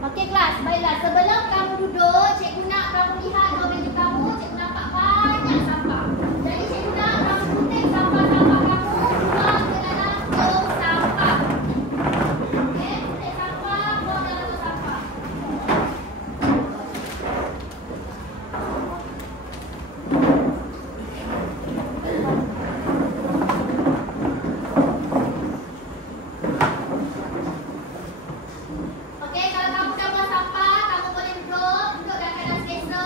Okey kelas, baiklah. Sebelum kamu duduk, cikgu nak kamu lihat dua meja kamu. Cikgu nampak banyak sampah. Jadi cikgu nak kamu kutip sampah-sampah kamu buang ke dalam tong sampah. Okey, kutip sampah, buang dalam tong sampah. Okey, kalau kamu dah buang sampah, kamu boleh duduk dalam keadaan selesa.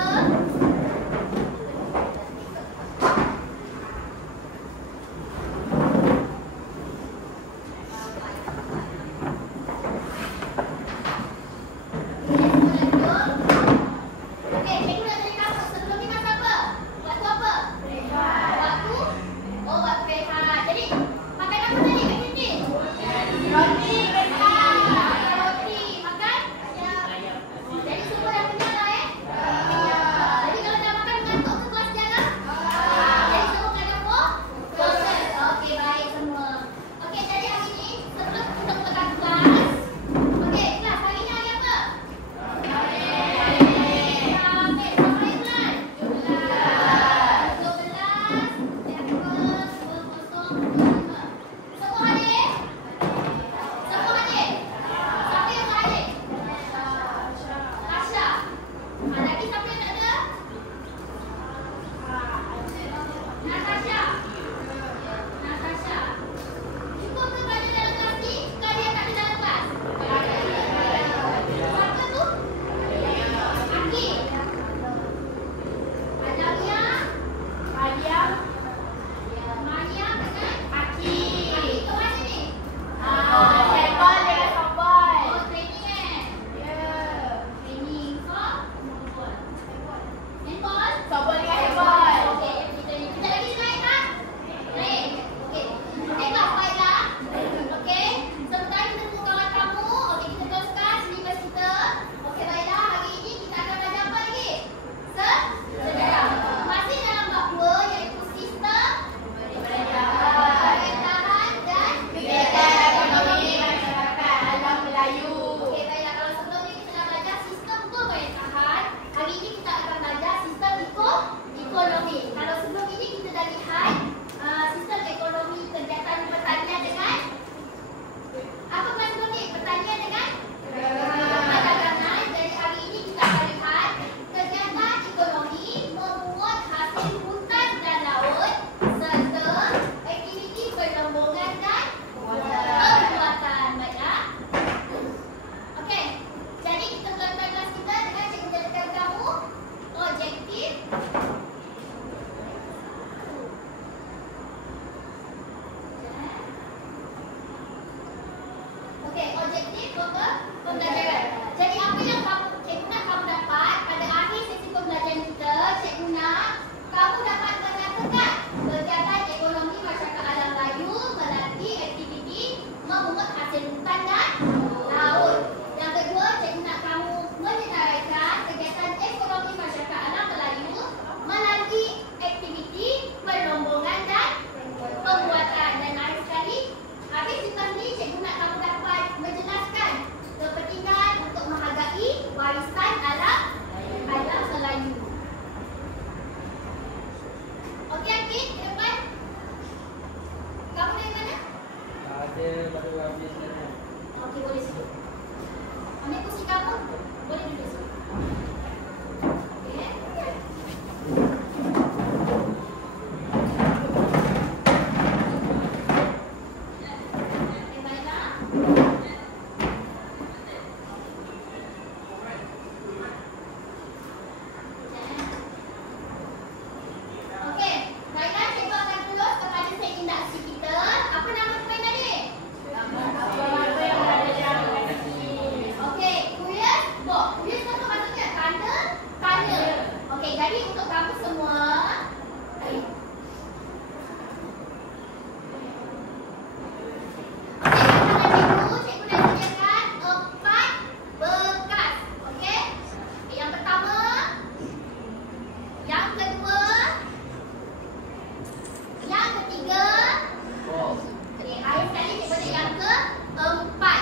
Okey, cikgu nak tanya kamu, sebelum ni masak apa? Waktu apa? Rehat. Waktu? Oh, waktu rehat. Jadi, makan apa tadi kat kantin? Roti, kentang. Makan roti. Makan? Ayam. Jadi semua dah kenyang dah kenyang. Jadi kalau dah makan ngantuk ke kelas sejarah? Jadi semua kena fokus. Okey, baik semua. Okey, jadi hari ni sebelum kita mulakan kelas. Okey, kelas hari ni hari apa? jadi untuk kamu semua, cikgu dah sediakan 4 bekas. Okey. Yang pertama, yang kedua, yang ketiga. Okey, akhir sekali cikgu ada yang keempat.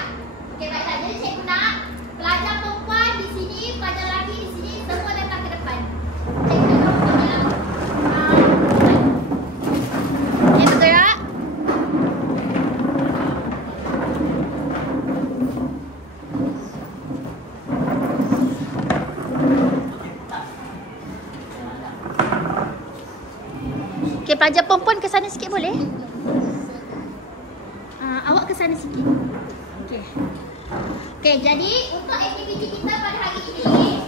Okey, baiklah. Jadi cikgu nak pelajar perempuan di sini, pelajar lelaki di sini semua datang ke depan. Cikgu nak kamu dalam okey, betul ya? Okey, pelajar perempuan ke sana sikit boleh? Awak ke sana sikit. Okey. Okey, jadi untuk aktiviti kita pada hari ini,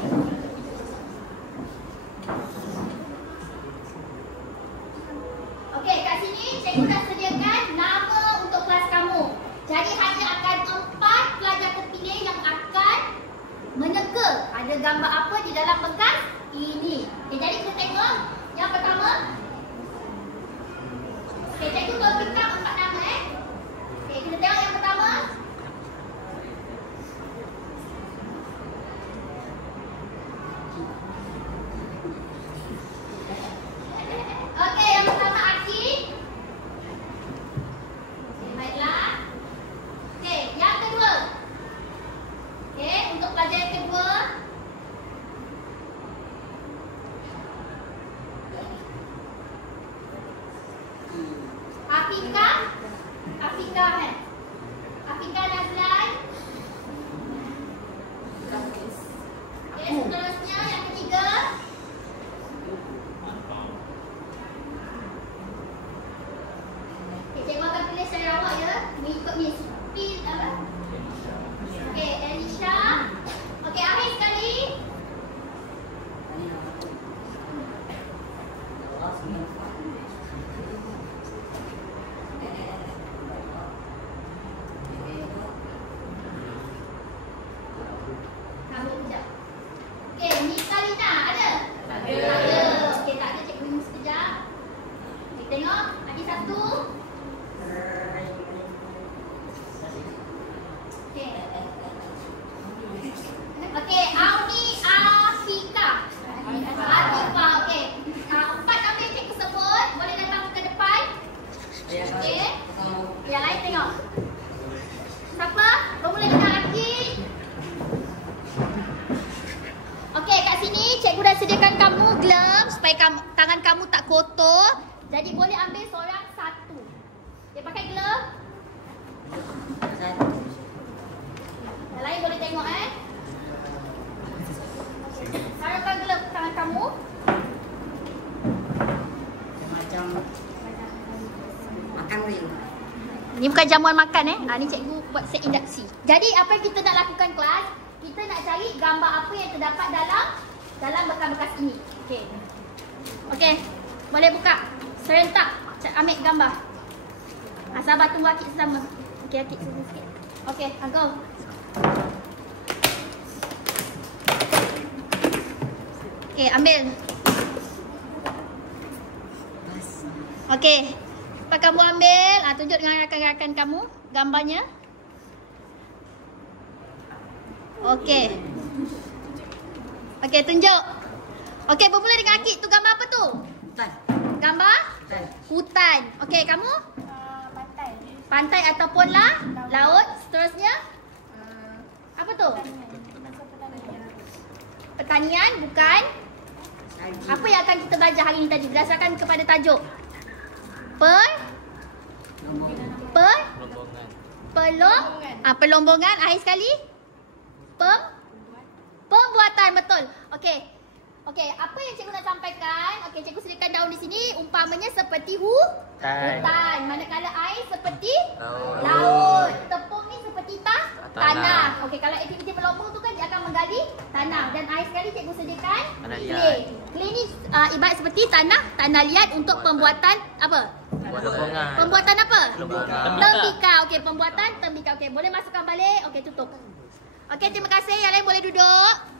okey, kat sini cikgu dah sediakan nama untuk kelas kamu. Jadi hanya akan 4 pelajar terpilih yang akan meneka ada gambar apa di dalam bekas ini. Okey, jadi kita tengok yang pertama. Okey, cikgu tolong bintang 4 nama Okey, kita tengok yang pertama. Okey, yang pertama Aki. Okey, baiklah. Okey, yang kedua. Okey, untuk pelajar yang kedua. Afika kan? Afika Nazlan. Okey, seterusnya yang ketiga. Okey, cikgu akan tulis secara awak ya. Mengikut ni. Speed apa? Okey, Elisha. Okey, akhir sekali. Tangan kamu tak kotor. Jadi boleh ambil seorang satu. Dia pakai glove. Yang lain boleh tengok Sarapkan glove tangan kamu. Macam makan boleh. Ni bukan jamuan makan ni cikgu buat set induksi. Jadi apa yang kita nak lakukan kelas, kita nak cari gambar apa yang terdapat dalam bekas-bekas ini. Okey. Okey, boleh buka. Serentak ambil gambar. Sabar tunggu Akik sesama. Okey, Akik sesama sikit. Okey, go. Okey, ambil. Okey. Lepas kamu ambil, tunjuk dengan rakan-rakan kamu gambarnya. Okey. Okey, tunjuk. Okey, bermula dengan Akik. Tu gambar apa tu? Hutan. Gambar? Hutan. Okey, kamu? Pantai. Pantai ataupun laut. Seterusnya? Apa tu? Pertanian, bukan? Apa yang akan kita belajar hari ini tadi? Berdasarkan kepada tajuk. Pelombongan. Akhir sekali? Pembuatan, betul. Okey. Okey, apa yang cikgu nak sampaikan? Okey, cikgu sediakan daun di sini umpamanya seperti hutan. Manakala air seperti laut. Tepung ni seperti tanah. Okey, kalau aktiviti pelombong tu kan dia akan menggali tanah. Dan akhir sekali cikgu sediakan clay. Clay ni ibarat seperti tanah liat untuk pembuatan apa? Pembuatan apa? Tembikar. Okey, pembuatan tembikar. Okey, boleh masukkan balik. Okey, tutup. Okey, terima kasih. Yang lain boleh duduk.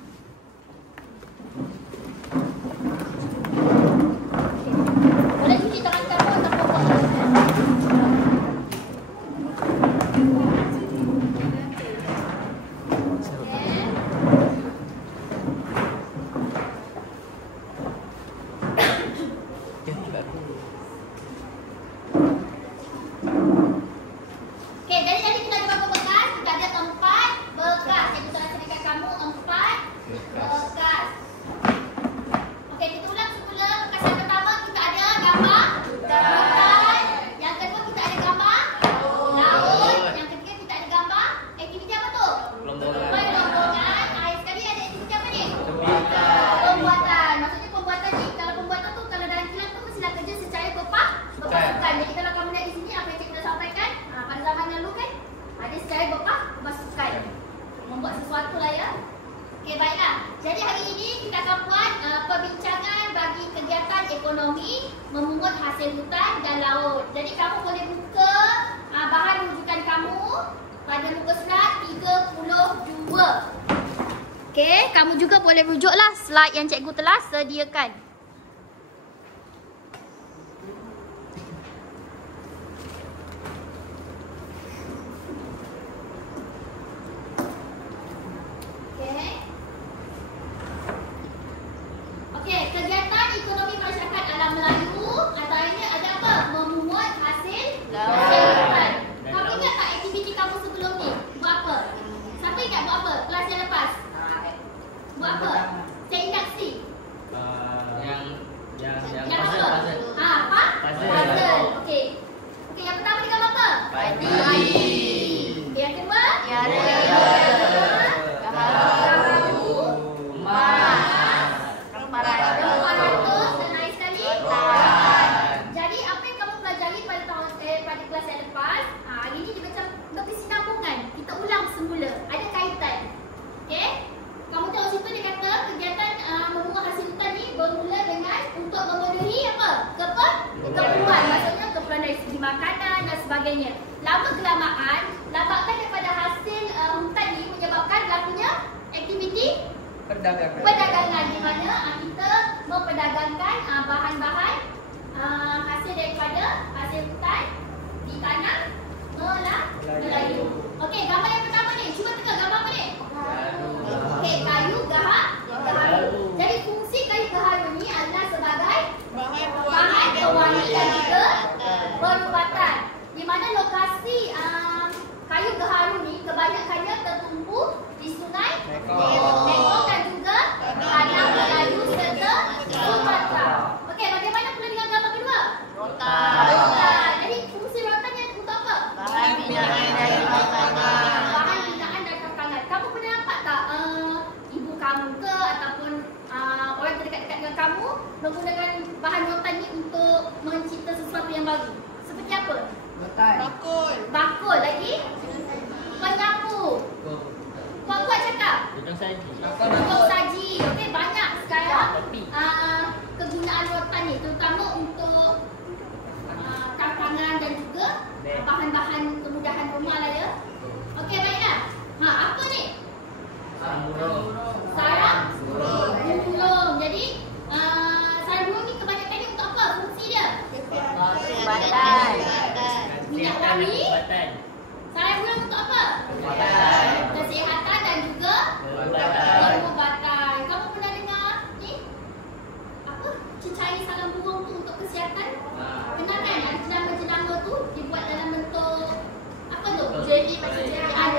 ekonomi memungut hasil hutan dan laut. Jadi kamu boleh buka bahan rujukan kamu pada muka slide 32. Okey, kamu juga boleh rujuklah slide yang cikgu telah sediakan. Okey, kegiatan ekonomi masyarakat alam Melayu antaranya ada apa? Memungut hasil hutan. Kamu ingat tak aktiviti kamu sebelum ni? Buat apa? Siapa ingat buat apa? Kelas yang lepas? Buat apa? Saya ingat yang apa? Apa? Puzzle. Okey. Okey, yang pertama dia gambar apa? Padi. Okey, yang kedua? Kelas yang lepas, hari ni dia macam berkesinambungan. Kita ulang semula, ada kaitan. Okey? Kamu tengok situ dia kata kegiatan memungut hasil hutan ni bermula dengan untuk memenuhi apa? Keperluan. Maksudnya keperluan dari segi makanan dan sebagainya. Lama kelamaan, lambakan daripada hasil hutan ni menyebabkan berlakunya aktiviti perdagangan di mana kita memperdagangkan bahan-bahan hasil daripada hasil hutan di tanah Melayu. Okey, gambar yang pertama ni. Cuba tengok gambar apa ni? Okey, kayu gaharu. Jadi fungsi kayu gaharu ni adalah sebagai bahan pewangi dan juga perubatan. Di mana lokasi kayu gaharu ni kebanyakannya tertumpu di sungai Mekong dan juga tanah Melayu serta Sumatera. Okey, bagaimana pula dengan gambar kedua? Rotan. Jadi fungsi rotannya untuk apa? Bahan binaan dan kakangan. Kamu pernah nampak tak ibu kamu ke ataupun orang terdekat-dekat dengan kamu menggunakan bahan rotan ni untuk mencipta sesuatu yang baru? Seperti apa? Bakul lagi? Penyapu. Kuat-kuat cakap? Untuk saji. Okey, banyak sekarang kegunaan rotan ni, terutama untuk kakangan dan juga bahan-bahan kemudahan rumah lah ya. Okey, baiklah. Apa ni? Sarang burung. Jadi sarang burung ni kebanyakan ni untuk apa? Fungsi dia? Minyak wangi. Sarang burung untuk apa? Kesihatan dan juga perubatan. Kamu pernah dengar ni? Apa? Cecair sarang burung tu untuk kesihatan? Kenal kan? Jenama-jenama tu dibuat dalam bentuk apa tu? Jadi macam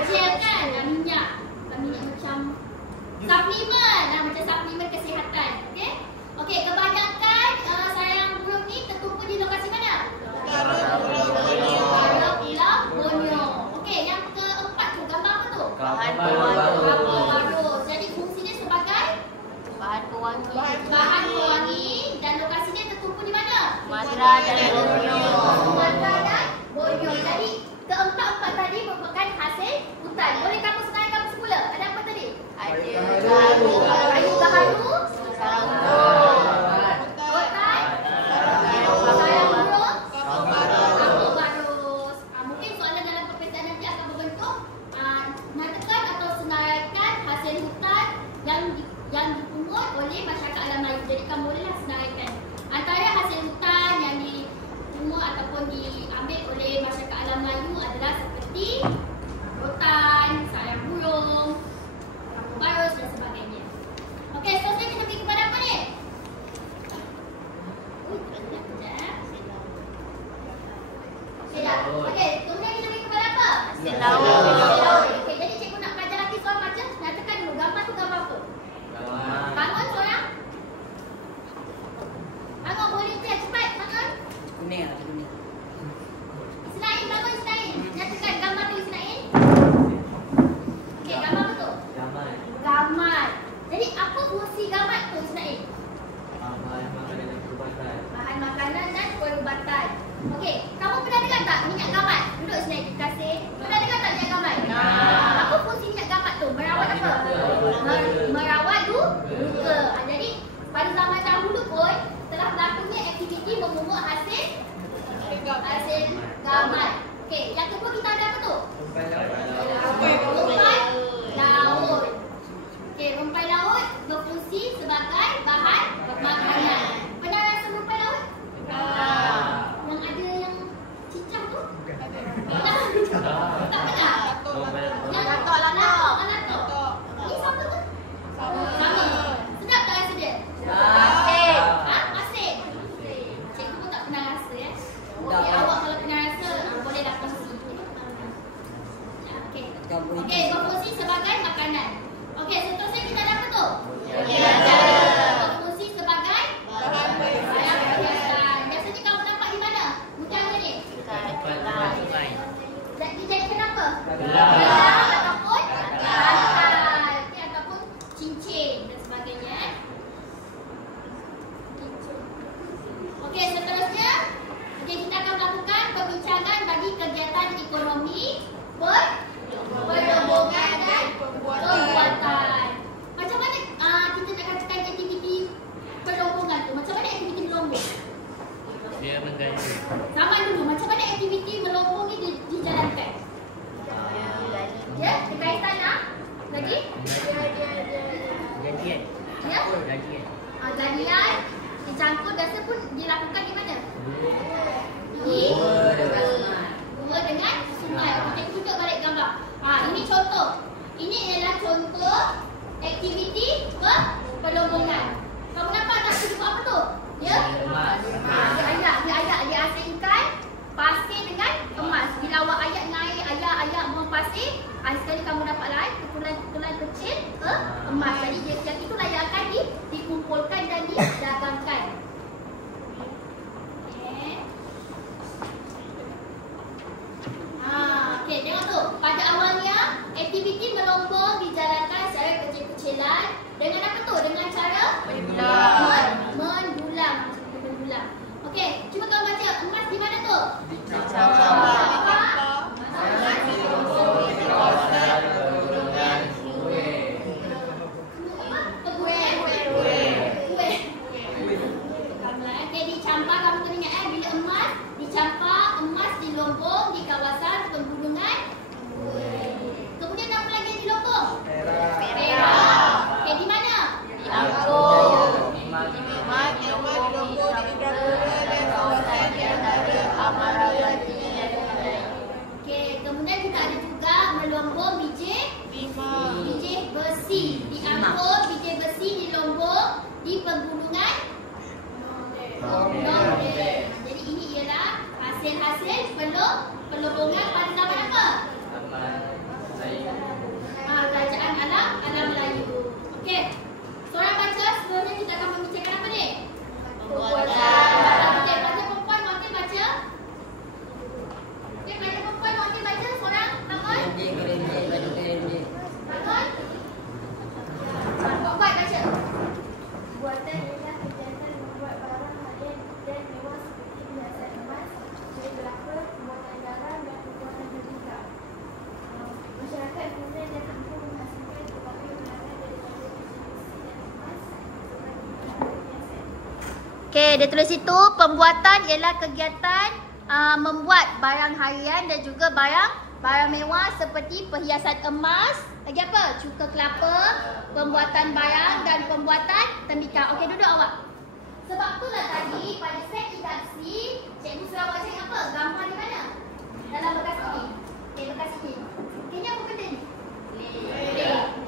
gel kan? Minyak macam suplemen. Macam suplemen kesihatan. Okey? Okey, kebanyakan sarang burung ni tertumpu di lokasi mana? Pulau Borneo. Okey, yang keempat tu gambar apa tu? Bahan pewarus. Jadi fungsinya sebagai bahan pewangi dan lokasinya tertumpu di mana? Sumatera dan Borneo. Jadi keempat-empat tadi merupakan hasil hutan. Boleh kamu senaraikan semula? Ada apa tadi? Kayu gaharu, sarang burung, rotan, sarang burung, kampung barus. Mungkin soalan dalam peperiksaan nanti akan berbentuk mengatakan atau senaraikan hasil hutan yang dipungut oleh masyarakat alam Melayu. Jadi kamu bolehlah senaraikan antara hasil hutan yang dipungut ataupun diambil oleh masyarakat alam Melayu adalah seperti rotan, sarang burung, kampung barus dan sebagainya. Okey, seterusnya kita pergi kepada apa ni? Okey dah. Okey, kemudian kita pergi kepada apa? Hasil laut. Okey, jadi cikgu nak belajar lagi soal baca. Nyatakan dulu gambar tu gambar apa? Bangun seorang. Bangun, volunteer cepat bangun. Kuning. Isnain bangun, Isnain. Nyatakan gambar tu Isnain. Okey, gambar apa tu? Gamat. Jadi apa fungsi gamat tu Isnain? Bahan makanan dan perubatan. Okey, kamu pernah dengar tak minyak gamat? Duduk Isnain, terima kasih. Pernah dengar tak minyak gamat? Apa fungsi minyak gamat tu? Merawat apa? Merawat luka. Jadi pada zaman dahulu pun telah berlakunya Hasil gambar. Okey, yang kedua kita ada apa tu? Rumpai laut. Okey, rumpai laut berfungsi sebagai bahan makanan. Pernah rasa rumpai laut? Yang ada yang cicak tu? Tak pernah? Yang latok. Ini sama tu? Sama. Sedap tak rasa dia? Masin. Cikgu pun tak pernah rasa ya. Okey, awak kalau pernah rasa bolehlah kongsi. Okey, berfungsi sebagai makanan. Okey, seterusnya kita ada apa tu? Berfungsi sebagai bahan perhiasan. Biasanya kamu nampak di mana? Mutiara ni? Dijadikan apa? Gelang ataupun rantai, ataupun cincin dan sebagainya. Okey, seterusnya kita akan melakukan perbincangan bagi kegiatan ekonomi, perlombongan dan pembuatan. Macam mana kita nak katakan aktiviti perlombongan tu? Macam mana aktiviti melombong? Dia mengganti. Zaman dulu, macam mana aktiviti melombong ni dijalankan? Ya, berkaitan lagi? Gajian. Ya? Gajian. Galian, dicangkut, biasa pun dilakukan di mana? Di gua dengan sungai. Kita tunjuk balik gambar. Ini contoh. Ini ialah contoh aktiviti perlombongan. Kamu nampak tak tunjuk apa tu? Ya? Dia ayak diasingkan pasir dengan emas. Bila awak ayak dengan ayak buang pasir, sekali kamu dapatlah kumpulan kecil emas. Jadi yang itulah yang akan dikumpulkan dan didagangkan. Okey, tengok tu. Pada awalnya, aktiviti melombong dijalankan secara kecil-kecilan dengan apa tu? Dengan cara mendulang. Okey, cuba kamu baca emas di mana tu? Di dicampar. Kamu kena ingat bila emas dicampar, emas dilombong di kawasan penggunungan. Kemudian apa lagi yang dilombong? Perak. Okey, di mana? Di Angkor. Okey, kemudian kita ada juga melombong biji besi. Di Angkor, biji besi dilombong di pegunungan Nongde. Jadi ini ialah hasil-hasil perlombongan pada zaman apa? Kerajaan alam Melayu. Okey. Seorang baca, sebelumnya kita akan membicarakan apa ni? Pembuatan. Okey, baca perempuan wakil baca. Okey, baca perempuan wakil baca. Seorang tangan. Tangan. Buat baca. Buatan ialah kegiatan membuat barang harian dan mewah seperti hiasan emas, kuih kelapa, pembuatan garam dan pembuatan berliga. Masyarakat kemudian dan mampu menghasilkan pelbagai barangan daripada biji besi dan emas sebagai bahan hiasan. Okey, dia tulis situ pembuatan ialah kegiatan membuat barang harian dan juga barang mewah seperti perhiasan emas. Lagi apa? Cuka kelapa, pembuatan barang dan pembuatan tembikar. Okey, duduk awak. Sebab itulah tadi pada set induksi, cikgu suruh awak cari apa? Gambar di mana? Dalam bekas ini. Okey, bekas ini. Ini apa benda ni?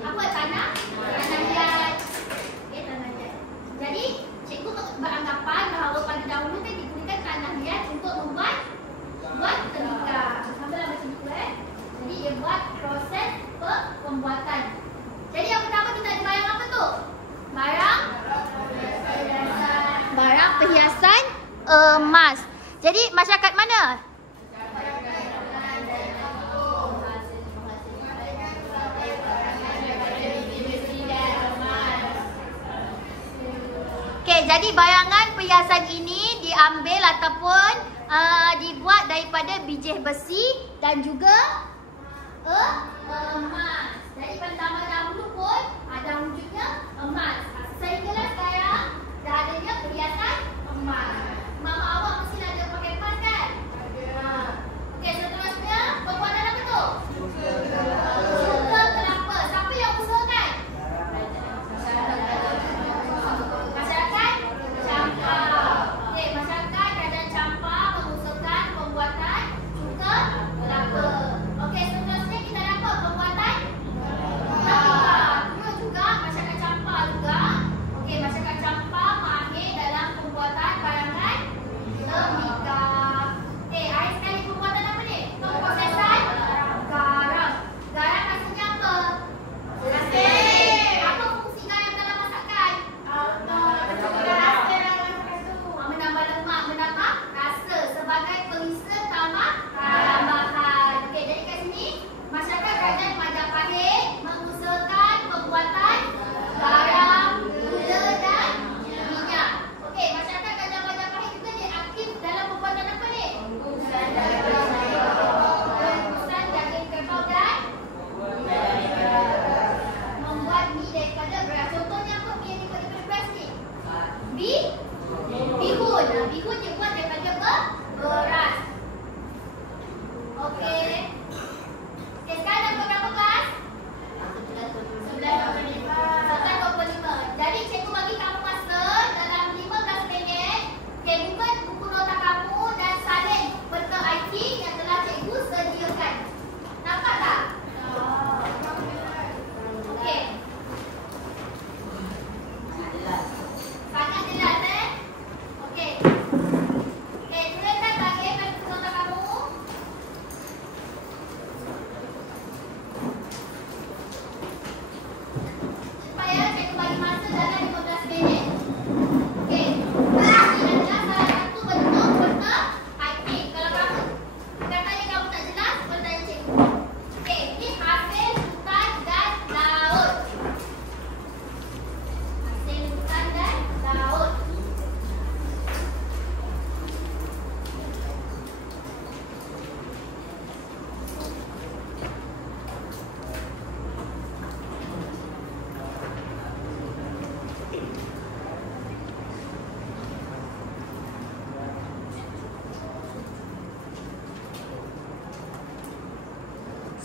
Apa? Tanah liat. Okey, tanah liat. Jadi, cikgu beranggapan bahawa pada dahulu kan digunakan tanah liat untuk membuat tembikar. Sampailah macam itu Jadi dia buat proses pembuatan. Jadi yang pertama kita ada barang apa tu? Barang perhiasan emas. Jadi masyarakat mana? Okey, jadi barangan perhiasan ini diambil ataupun dibuat daripada biji besi dan juga emas. Jadi pada zaman dahulu pun ada wujudnya emas. Sehinggalah sekarang dah adanya perhiasan emas. Mama awak mesti ada pakai emas kan?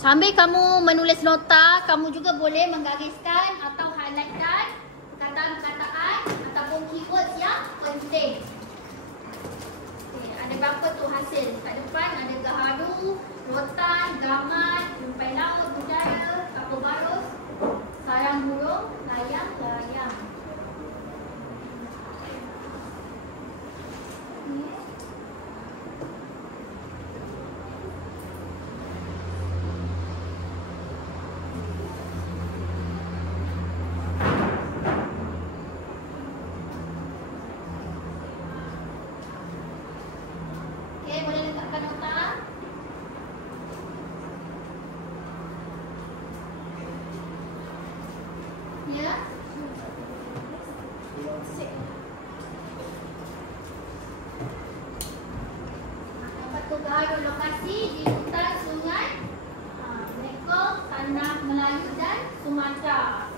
Sambil kamu menulis nota, kamu juga boleh menggariskan atau highlightkan perkataan-perkataan ataupun keywords yang penting. Okay, ada berapa tu hasil? Kat depan ada gaharu, rotan, gaman, rumpai laut, udara, kapal barus, sarang burung, layang-layang. Boleh letakkan nota. Ya. Dapat gaharu lokasi di hutan sungai Mekong, Tanah Melayu dan Sumatera.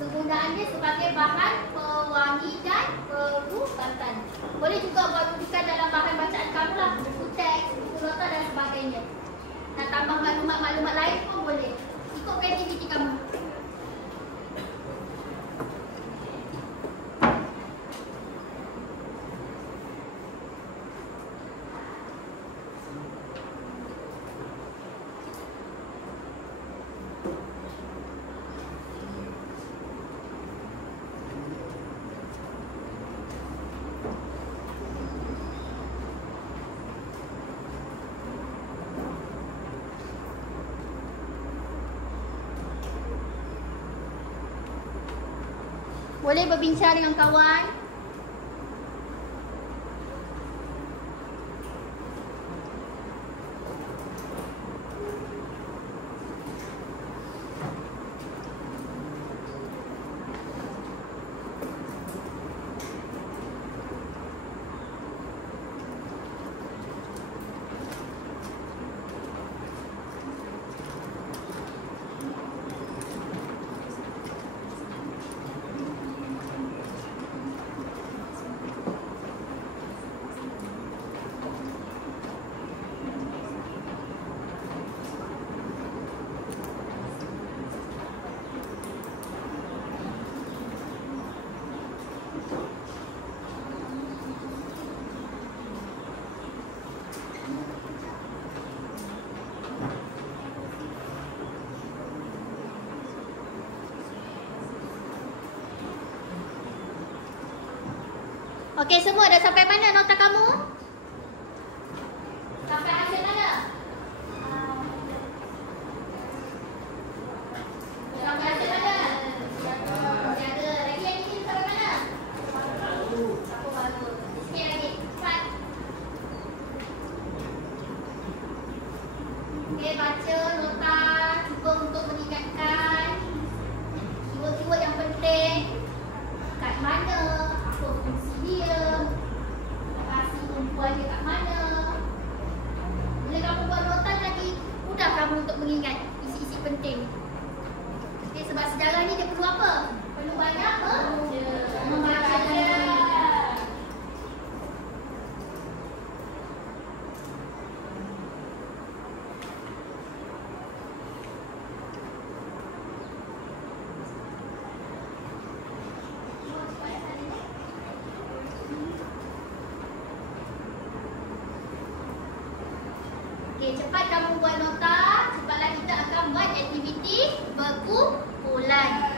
Kegunaannya sebagai bahan pewangi dan perubatan. Boleh juga buat rujukan dalam bahan bacaan kamu lah, buku teks, buku nota dan sebagainya. Nak tambah maklumat-maklumat lain pun boleh. Ikut kreativiti kamu. Boleh berbincang dengan kawan. Okey, semua dah sampai mana nota kamu? Sampai hasil mana? Sampai hasil mana? Jaga. Lagi yang ini sampai mana? Sapu baru. Sikit lagi. Cepat. Okey, baca nota. Cuba untuk mengingatkan keyword-keyword yang penting. Kat mana? Apa fungsi dia? Lokasi perempuan dia kat mana? Bila kamu buat nota lagi, mudah kamu untuk mengingat isi-isi penting. Okay, sebab sejarah ni dia perlu apa? Perlu banyak membaca dia. Okay, cepat kamu buat nota. Cepatlah kita akan buat aktiviti berkumpulan.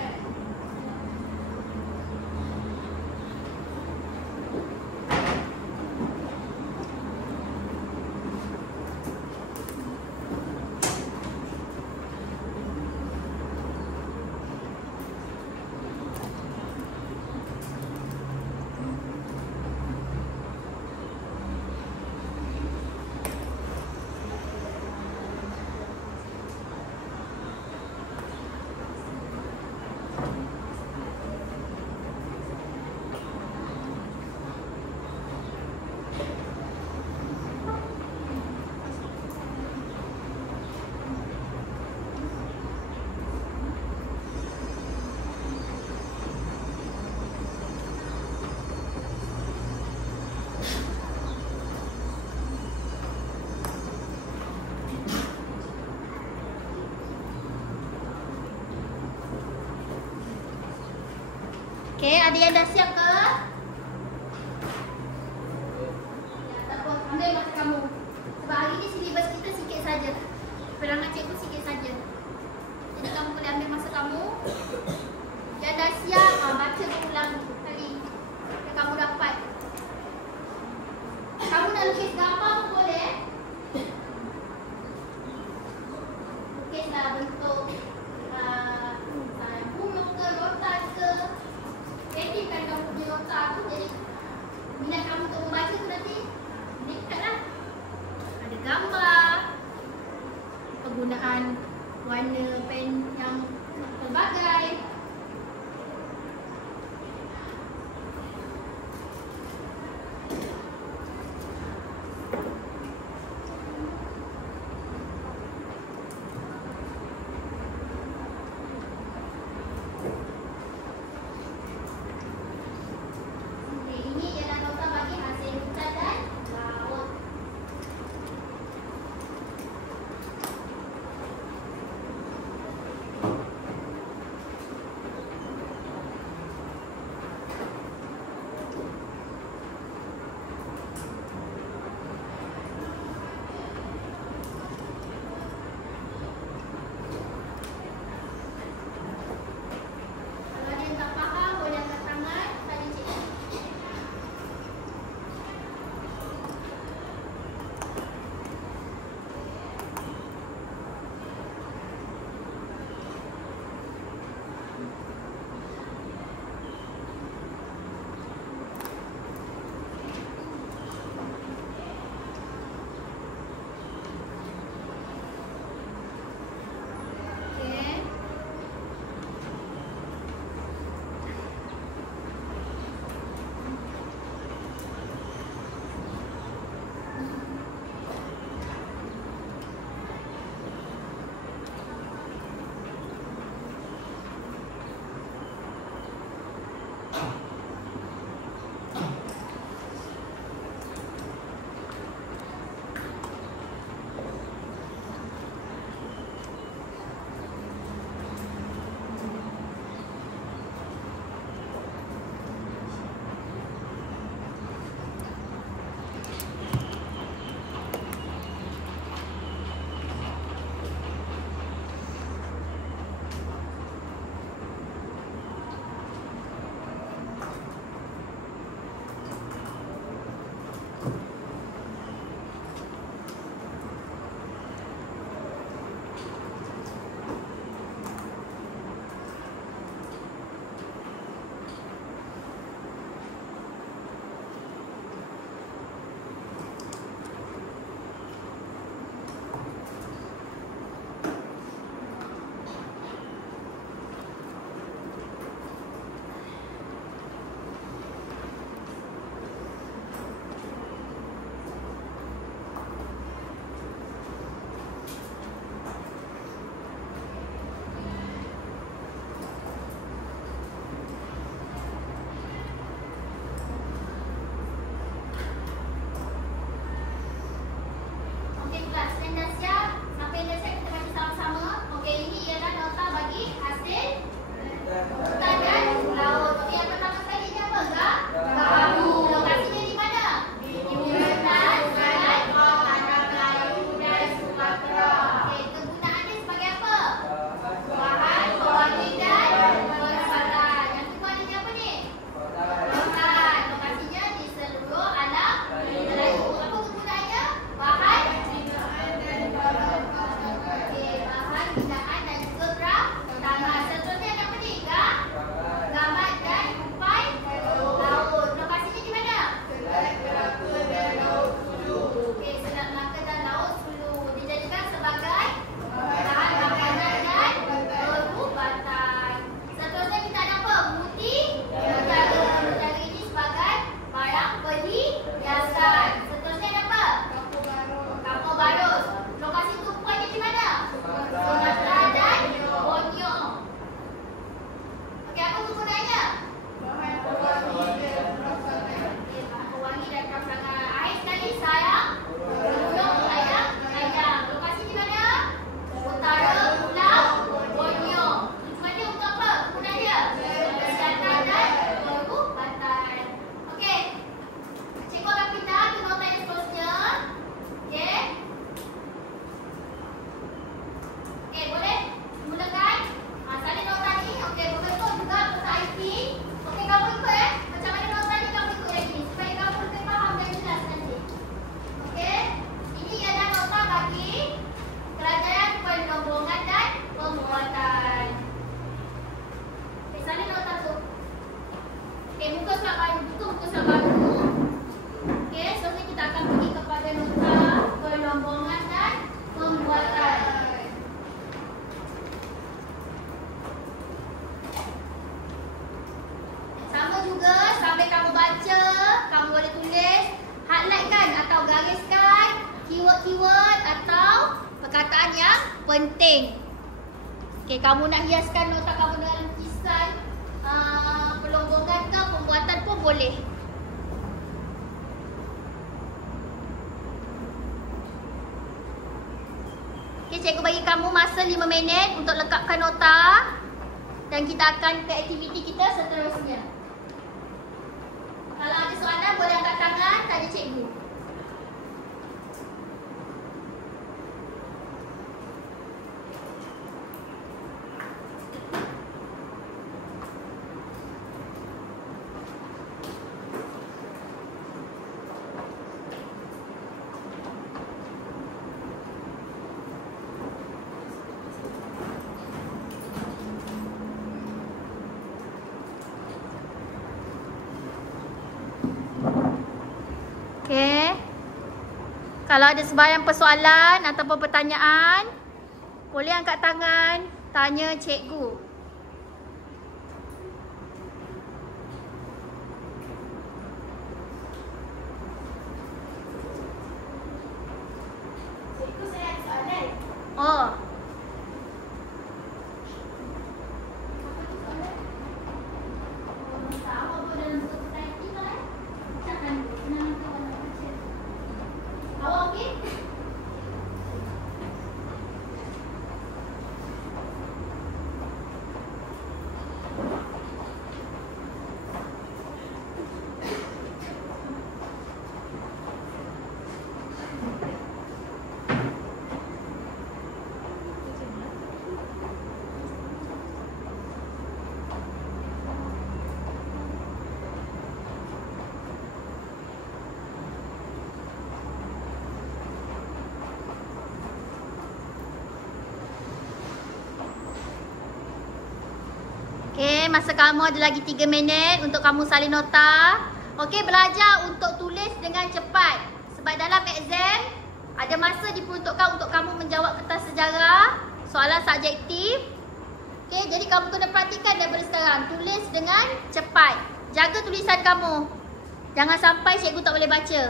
Okey, ada yang dah siap ke? Ya, tak apa. Ambil masa kamu. Sebab hari ni silibus kita sikit saja. Perangan cikgu sikit saja. Jadi kamu boleh ambil masa kamu. Yang dah siap, baca berulang kali yang kamu dapat. Kamu nak lukis gambar pun boleh. Lukislah bentuk bunga ke, rotan ke. Kreatifkan kamu punya rotan tu. Jadi minat kamu untuk membaca tu nanti meningkatlah. Ada gambar, penggunaan warna pen yang pelbagai. keyword atau perkataan yang penting. Okey, kamu nak hiaskan nota kamu dengan lukisan, pelonggongan ke pembuatan pun boleh. Okey, cikgu bagi kamu masa 5 minit untuk lekapkan nota dan kita akan ke aktiviti kita seterusnya. Kalau ada soalan boleh angkat tangan, tanya cikgu. Okey. Kalau ada sebarang persoalan ataupun pertanyaan, boleh angkat tangan, tanya cikgu. Cikgu, saya ada soalan. Oh. Sama pun dalam society kan? Takkan senang kawan nak baca. Awak okey? Okey, masa kamu ada lagi 3 minit untuk kamu salin nota. Okey, belajar untuk tulis dengan cepat. Sebab dalam exam ada masa diperuntukkan untuk kamu menjawab kertas sejarah, soalan subjektif. Okey, jadi kamu kena praktikan daripada sekarang. Tulis dengan cepat. Jaga tulisan kamu. Jangan sampai cikgu tak boleh baca.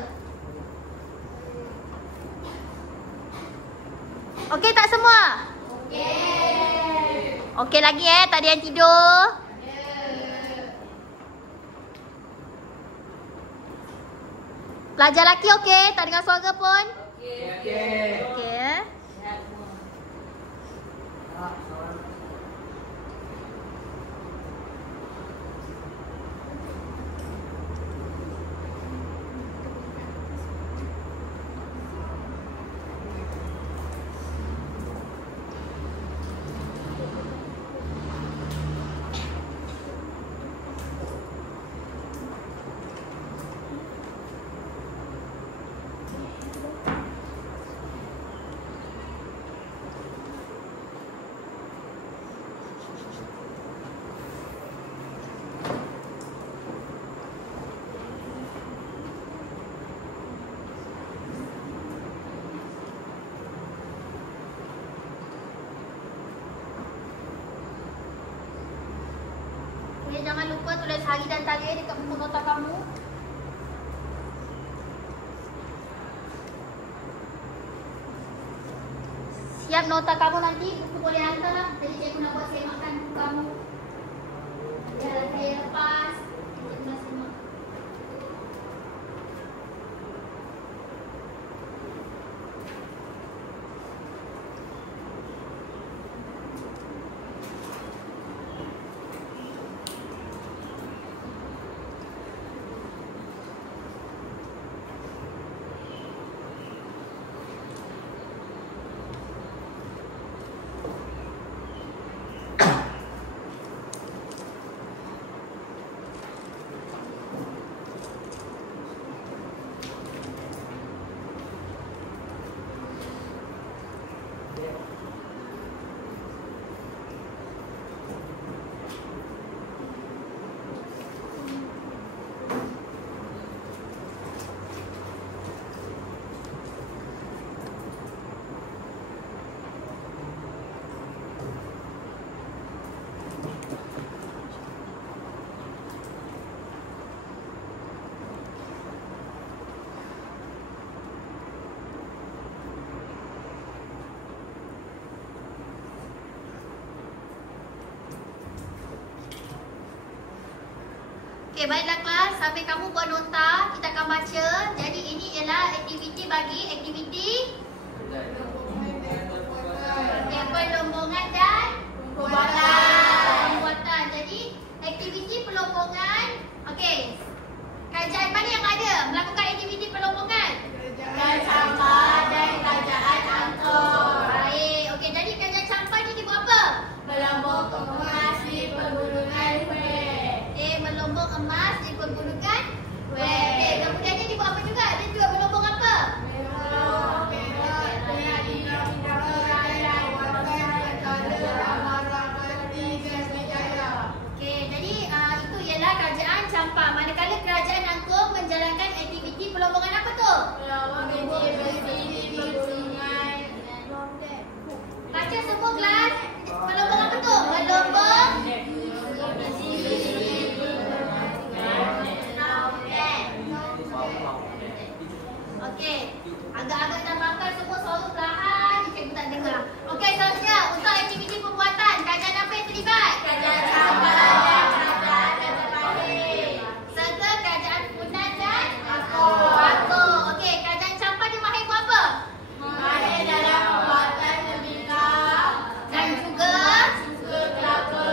Okey tak semua? Okey lagi tak ada yang tidur? Pelajar lelaki okey? Tak dengar suara pun? Okey. Okay, jangan lupa tulis hari dan tarikh dekat buku nota kamu. Siap nota kamu nanti, buku boleh hantar. Jadi cikgu nak buat semakkan buku kamu. Biarlah saya lepas. Cikgu nak semak. Okey, baiklah kelas. Sambil kamu buat nota, kita akan baca. Jadi ini ialah aktiviti pelombongan dan pembuatan. Jadi aktiviti pelombongan. Okey. Kerajaan mana yang ada melakukan aktiviti pelombongan? Kerajaan Sampah dan Kerajaan Angkor. Baik. Okey, jadi kerajaan Sampah ni dia buat apa? Melombong emas di pergunungan Weh. Melombong emas di pergunungan Weh. Kemudian dia buat apa juga? Dia juga melombong apa? Melombong perak, penyandang raya, watan, petala, amarah, peti, gas Wijaya. Okey, jadi itu ialah kerajaan Sampah. Manakala kerajaan Angkor menjalankan aktiviti pelombongan apa tu? Melombong besi di pergunungan. Baca semua kelas. Melombong apa tu? Melombong okey. Agak-agak dah makan semua suara perlahan. Cikgu tak dengar. Okey, seterusnya untuk aktiviti pembuatan. Kerajaan apa yang terlibat? Kerajaan Sampah dan Kerajaan Majapahit. Serta kerajaan Funan dan Angkor. Okey, kerajaan Sampah dia mahir buat apa? Mahir dalam pembuatan tembikar Dan juga suka kelapa.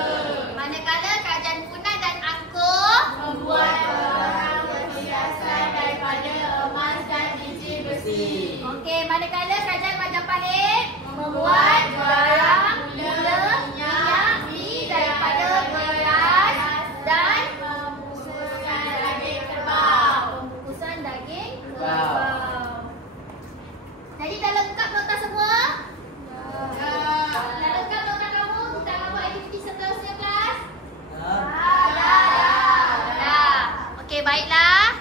manakala kerajaan Funan dan Angkor Membuat barang perhiasan daripada emas dan biji besi. okey, manakala kerajaan Majapahit Membuat barang gula, minyak, mi daripada beras dan pembungkusan daging kerbau. pembungkusan daging kerbau. Jadi dah lengkap nota semua? Dah lengkap nota kamu? Kita akan buat aktiviti seterusnya kelas? Dah. Okey, baiklah.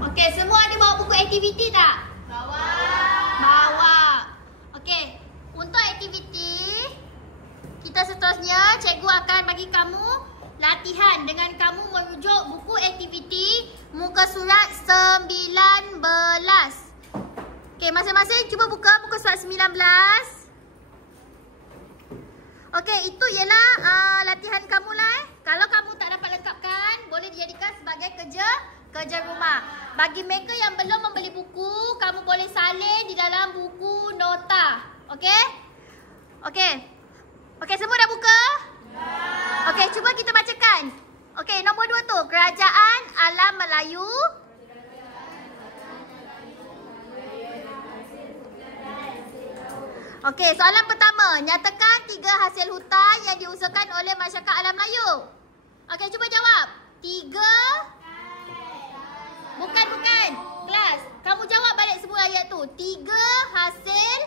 Okey, semua ada bawa buku aktiviti tak? Bawa. Okey, untuk aktiviti kita seterusnya cikgu akan bagi kamu latihan dengan kamu merujuk buku aktiviti muka surat 19. Okey, masing-masing cuba buka muka surat 19. Okey, itu ialah latihan kamu lah. Kalau kamu tak dapat lengkapkan, boleh dijadikan sebagai kerja rumah. Bagi mereka yang belum membeli buku, kamu boleh salin di dalam buku nota. Okey? Okey. Okey, semua dah buka? Okey, cuba kita bacakan. Okey, nombor 2 tu. Kerajaan Alam Melayu. Okey, soalan pertama. Nyatakan 3 hasil hutan yang diusahakan oleh masyarakat Alam Melayu. Okey, cuba jawab. 3. Bukan. Kelas, kamu jawab balik semua ayat tu. 3 hasil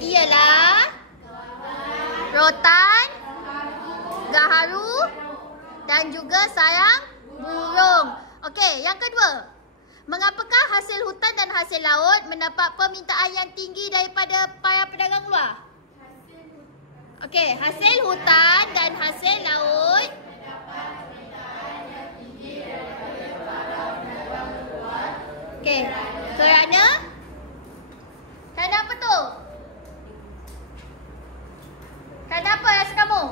ialah rotan, gaharu dan juga sarang burung. Okey, yang kedua. Mengapakah hasil hutan dan hasil laut mendapat permintaan yang tinggi daripada para pedagang luar? Okey, hasil hutan dan hasil laut okey, kerana apa tu? Kerana apa rasa kamu?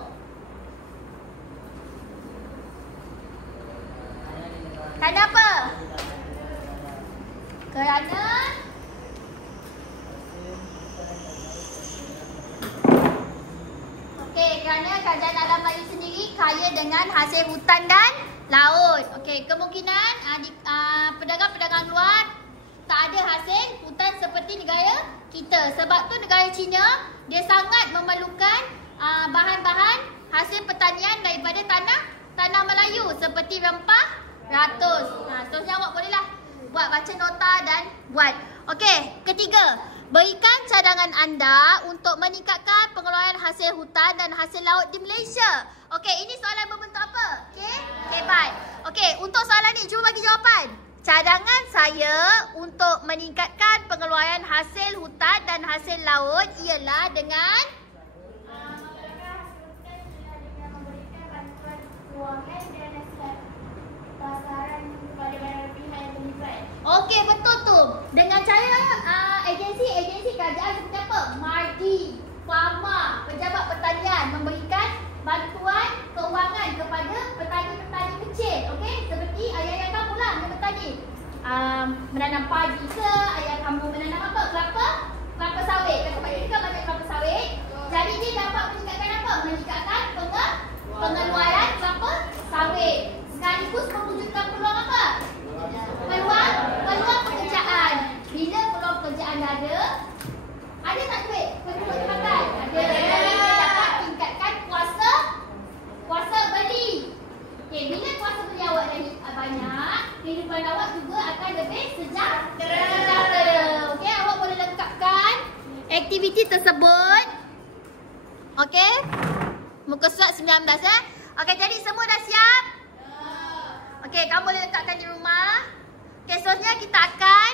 Kerana apa? Kerana kerana kerajaan Alam Melayu sendiri kaya dengan hasil hutan dan laut. Okey, kemungkinan pedagang-pedagang luar tak ada hasil hutan seperti negara kita. Sebab tu negara China dia sangat memerlukan bahan-bahan hasil pertanian daripada tanah Melayu seperti rempah ratus. Seterusnya awak bolehlah baca nota dan buat. Okey, ketiga, berikan cadangan anda untuk meningkatkan pengeluaran hasil hutan dan hasil laut di Malaysia. Okey, ini soalan berbentuk apa? Okey, baik. Okey, untuk soalan ni cuba bagi jawapan. Cadangan saya untuk meningkatkan pengeluaran hasil hutan dan hasil laut ialah dengan memberikan bantuan kewangan dan nasihat pasaran kepada para pihak yang terlibat. okey, betul tu. Dengan cara agensi kerajaan seperti apa? MARDI, FAMA, Pejabat Pertanian memberikan bantuan keuangan kepada petani-petani kecil. Okey, seperti ayah-ayah kamu lah yang bertani. Menanam padi ke, ayah kamu menanam apa? Kelapa sawit. Kat tempat kita kan banyak kelapa sawit. Jadi dia dapat meningkatkan apa? Meningkatkan pengeluaran kelapa sawit. Sekaligus mewujudkan peluang apa? Peluang pekerjaan. Bila peluang pekerjaan ada tak duit? Kedua makan. Ada. Jadi dia dapat tingkatkan kuasa beli. Okey, bila kuasa beli awak dah banyak, kehidupan awak juga akan lebih sejahtera. Okey, awak boleh lengkapkan aktiviti tersebut. Okey. Muka surat 19 Okey, jadi semua dah siap? Okey, kamu boleh letakkan di rumah. Okey, seterusnya kita akan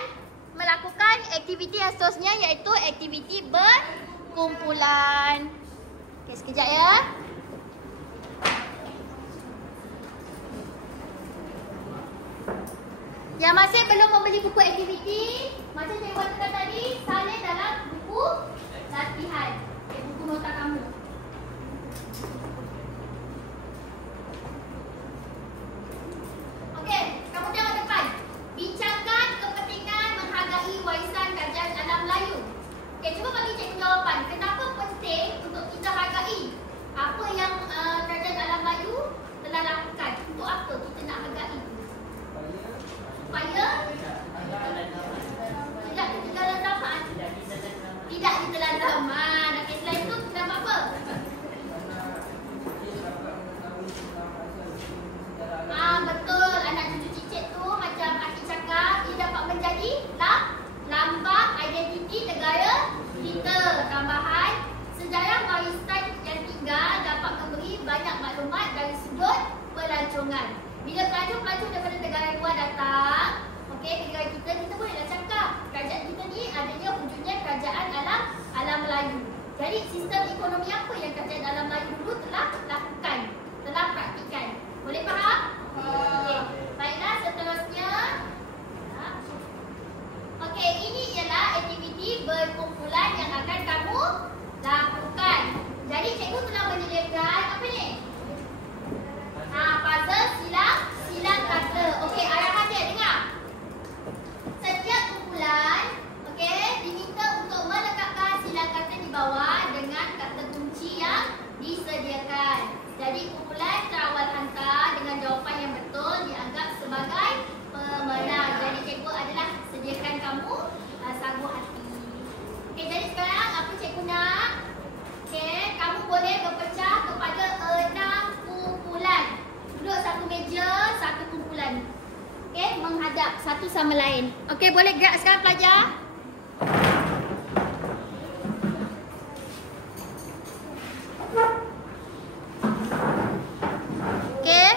melakukan aktiviti yang seterusnya iaitu aktiviti berkumpulan. Okey, sekejap ya. Yang masih belum membeli buku aktiviti, macam cikgu katakan tadi, salin dalam buku latihan. Okey, buku nota kamu. Okey, kamu tengok depan. Bincangkan kepentingan menghargai warisan kerajaan alam Melayu. Okey, cuba bagi cikgu jawapan. Kenapa penting untuk kita hargai apa yang kerajaan alam Melayu telah lakukan? Untuk apa kita nak hargai? Supaya tidak ketinggalan zaman. Tidak ketinggalan zaman. Okey, selain itu kita buat apa? Betul. Anak cucu cicit tu macam Aki cakap, ia dapat menjadi lambang identiti negara kita. Tambahan, sejarah warisan yang tinggal dapat memberi banyak maklumat dari sudut pelancongan. Bila pelancong-pelancong daripada negara luar datang, okey, ke negara kita bolehlah cakap kerajaan kita ni adanya wujudnya kerajaan alam Melayu. Jadi sistem ekonomi apa yang kerajaan alam Melayu dulu telah lakukan, telah praktikan. Boleh faham? Okey. Baiklah, seterusnya. Okey, ini ialah aktiviti berkumpulan yang akan kamu lakukan. Jadi cikgu telah menyediakan apa ni? Puzzle silang kata. Okey, ayah hadir dengar. Setiap kumpulan, okey, diminta untuk melengkapkan silang kata di bawah dengan kata kunci yang disediakan. Jadi kumpulan terawal hantar dengan jawapan yang betul dianggap sebagai pemenang. Jadi cikgu adalah sediakan kamu sagu hati. Okey, jadi sekarang apa cikgu nak? Okey, kamu boleh berpecah kepada 6 kumpulan. Duduk satu meja, satu kumpulan. Okey, menghadap satu sama lain. Okey, boleh gerak sekarang pelajar? Okey.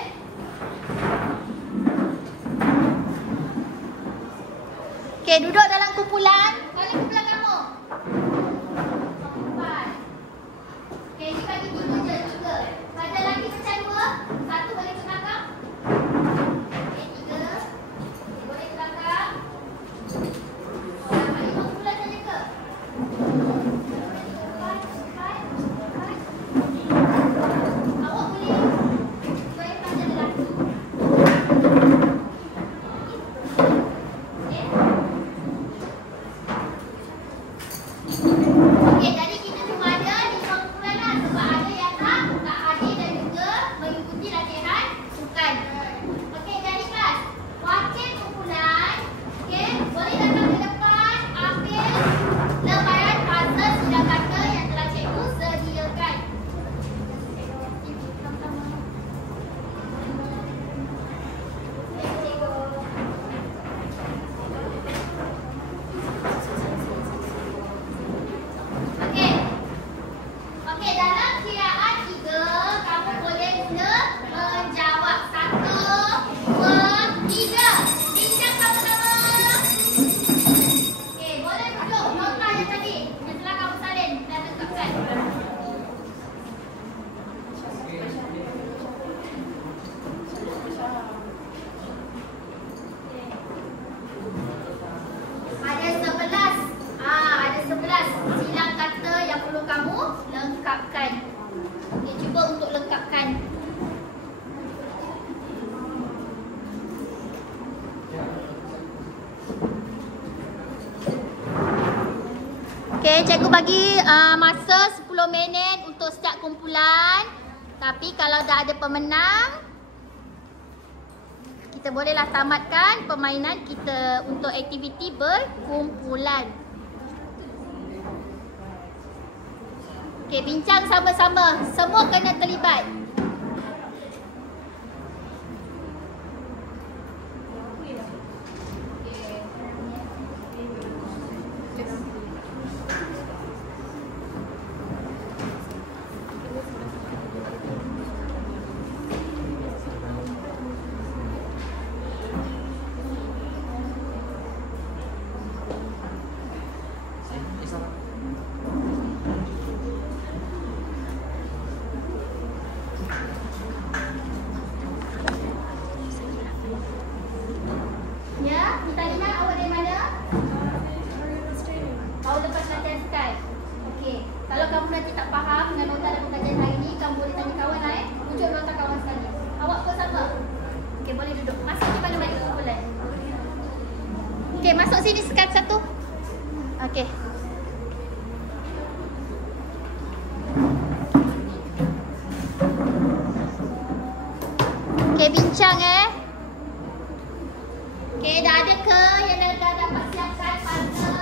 Okey, duduk dalam kumpulan. Mana kumpulan kamu? Empat. Okey, ni bagi 3 je, 3. Pelajar lagi pecah 2. Satu boleh ke belakang. Okey, 3. Okey, boleh ke belakang. Oh, dapat 5 kumpulan saja ke? Awak boleh join pelajar lelaki. Okey. cikgu bagi masa 10 minit untuk setiap kumpulan. Tapi kalau dah ada pemenang, kita bolehlah tamatkan permainan kita untuk aktiviti berkumpulan. Okey, bincang sama-sama. Semua kena terlibat. Okey, masuk sini sekat satu. Okey. Okey, bincang Okey, dah ada ke yang dah dapat siapkan puzzle?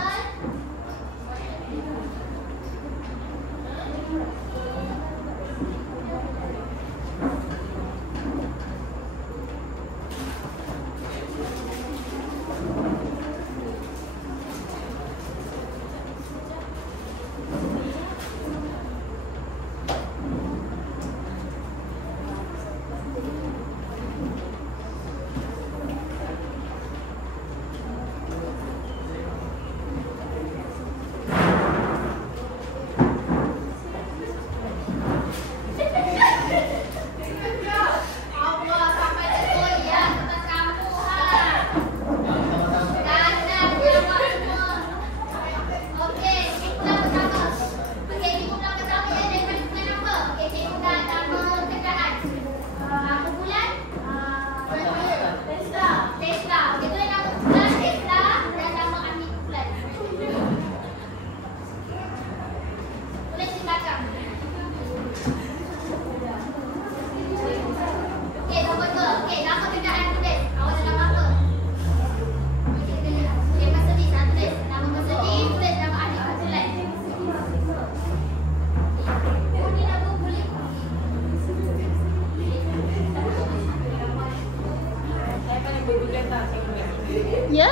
Ya?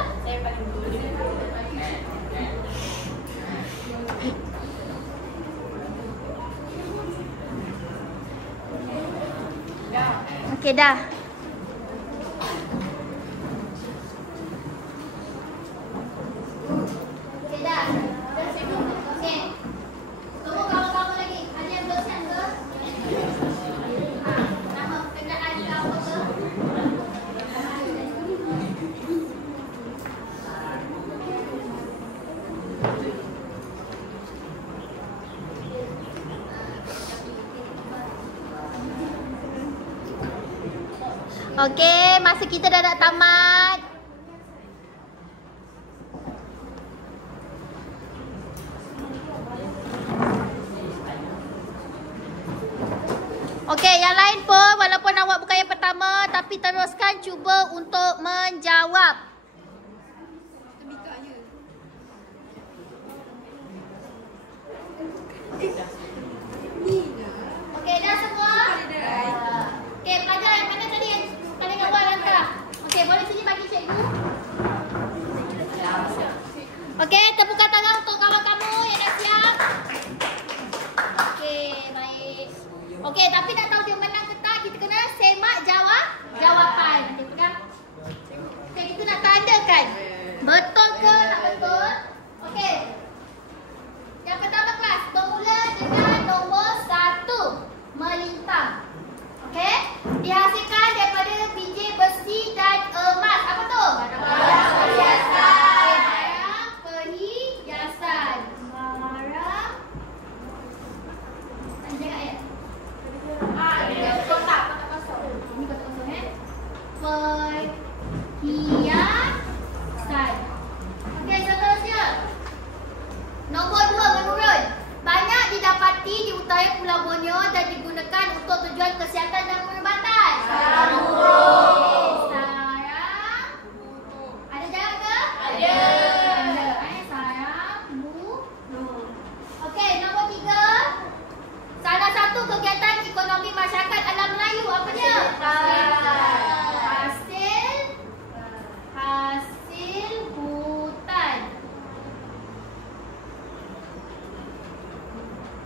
Okey dah. Okey dah. Dah siap. Okey. Tunggu kawan-kawan lagi. Ada yang belum siap ke? Nama kenderaan kamu ke? Okey, masa kita dah nak tamat. Okey, yang lain pun walaupun awak bukan yang pertama, tapi teruskan cuba untuk menjawab. Okey, dah semua? Okey, pelajar yang mana tadi yang tadi awal langkah? Okey, boleh sini bagi cikgu. Okey, tepukan tangan untuk kawan kamu yang dah siap. Okey, baik. Okey, tapi nak tahu dia menang ke tak, kita kena semak jawapan. Nanti pegang. Okey, kita nak tandakan. Betul ke tak betul? Okey. Yang pertama kelas, bermula dengan nombor 1, melintang. Okey, dihasilkan daripada biji besi dan emas. Apa tu? Barang perhiasan. Barang perhiasan. Barang. Jangan ayat. Ini kotak kosong. Ini kotak kosong perhiasan. Okey, seterusnya. didapati di utara Pulau Borneo dan digunakan untuk tujuan kesihatan dan perubatan? Sarang burung. Sarang. Ada jawab ke? Ada. Sarang burung. Okey, nombor 3. Salah satu kegiatan ekonomi masyarakat alam Melayu apa dia? Hasil hutan.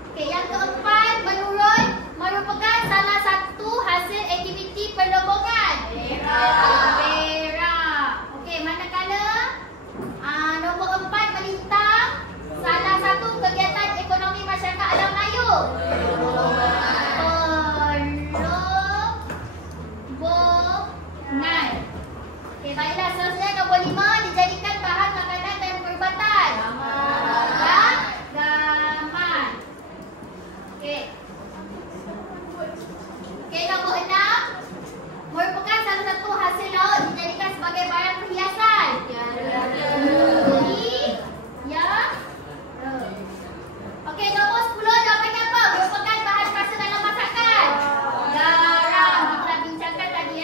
Okey, yang keempat, menurun merupakan salah satu hasil aktiviti perlombongan. Perak. Okey, manakala nombor 4, melintang, salah satu kegiatan ekonomi masyarakat alam Melayu. Perlombongan. Okey, baiklah, seterusnya nombor 5, dijadikan bahan makanan dan perubatan. Gaman. Okey. Okey, nombor 6, merupakan salah satu hasil laut dijadikan sebagai barang perhiasan. Okey, nombor 10, jawapannya apa? Merupakan bahan rasa dalam masakan. Garam. Kita dah bincangkan tadi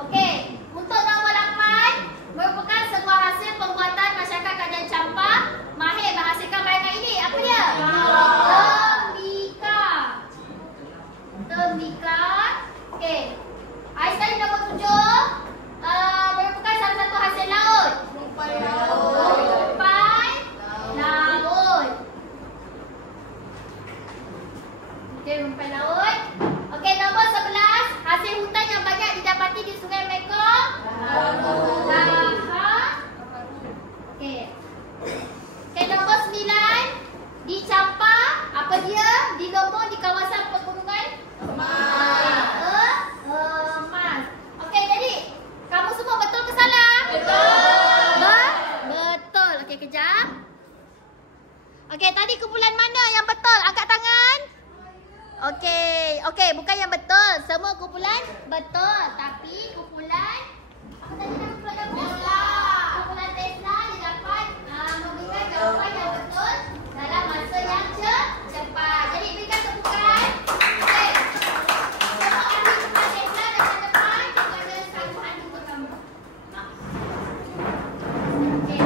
Okey, untuk nombor 8, merupakan sebuah hasil pembuatan masyarakat Kajian Campak mahir menghasilkan barangan ini. Apa dia? Tembika. Okey. Sekali nombor 7, merupakan salah satu hasil laut. Rumpai laut. Okey, rumpai laut. Okey, nombor 11, hasil hutan yang banyak didapati di Sungai Mekong. Okey. Okey, nombor 9, di Campak, apa dia? Di Lombok, di kawasan pegunungan emas. Okey, jadi kamu semua betul ke salah? Betul. Okey, kejap. Okey, tadi kumpulan mana yang betul? Angkat tangan. Okey, bukan yang betul. Semua kumpulan betul. Tapi kumpulan apa tadi nama kumpulan apa? Kumpulan Tesla dia dapat memberikan jawapan yang betul dalam masa yang cepat. Jadi berikan tepukan. Okey. Semua ahli kumpulan Tesla datang depan kepada sangguhan untuk kamu. Okey.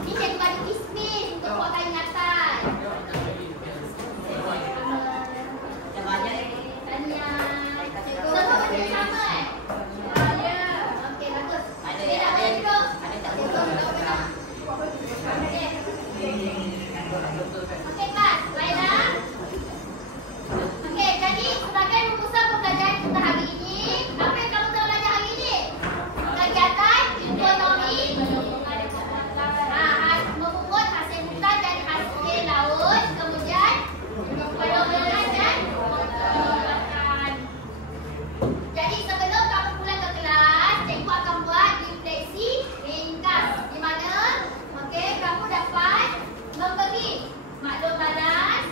Ini cikgu bagi dismiss untuk buatkan ingatan. Semua macam sama Okey, bagus. Okey, dah boleh duduk. Okey, kelas. Baiklah. Okey, jadi sebagai rumusan pembelajaran kita hari ini, apa yang kamu telah belajar hari ini? Kegiatan ekonomi memungut hasil hutan dan hasil laut, kemudian perlombongan dan perubatan. Jadi sebelum kamu pulang ke kelas, cikgu akan buat refleksi ringkas di mana kamu dapat memberi maklum balas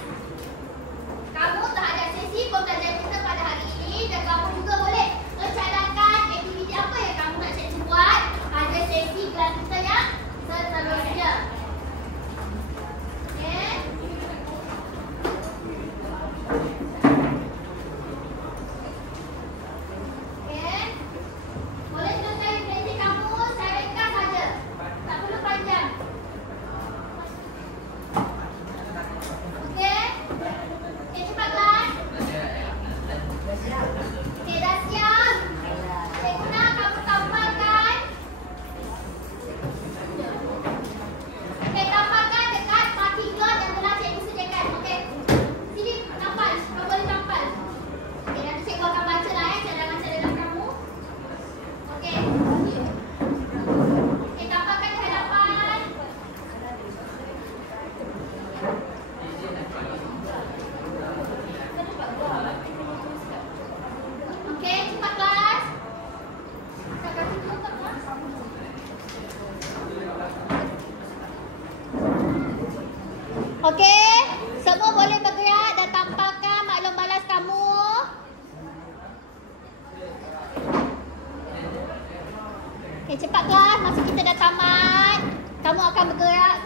kamu terhadap sesi pembelajaran kita pada hari ini, dan kamu juga boleh mencadangkan aktiviti apa yang kamu nak cikgu buat pada sesi kelas kita yang seterusnya. Okey. Boleh teruskan refleksi kamu secara ringkas saja. Tak perlu panjang. Okey? Okey, cepat kelas. Okey, dah siap? Cikgu nak kamu tampalkan. Okey, tampalkan dekat party glove yang telah cikgu sediakan. Okey. Sini tampal. Kamu boleh tampal. Okey, nanti cikgu akan baca lah cadangan-cadangan kamu. Okey. Okey, tampalkan di hadapan. Okey, cepat kelas. Okey, semua boleh bergerak dan tampalkan maklum balas kamu. Okey, cepat kelas. Masa kita dah tamat, kamu akan bergerak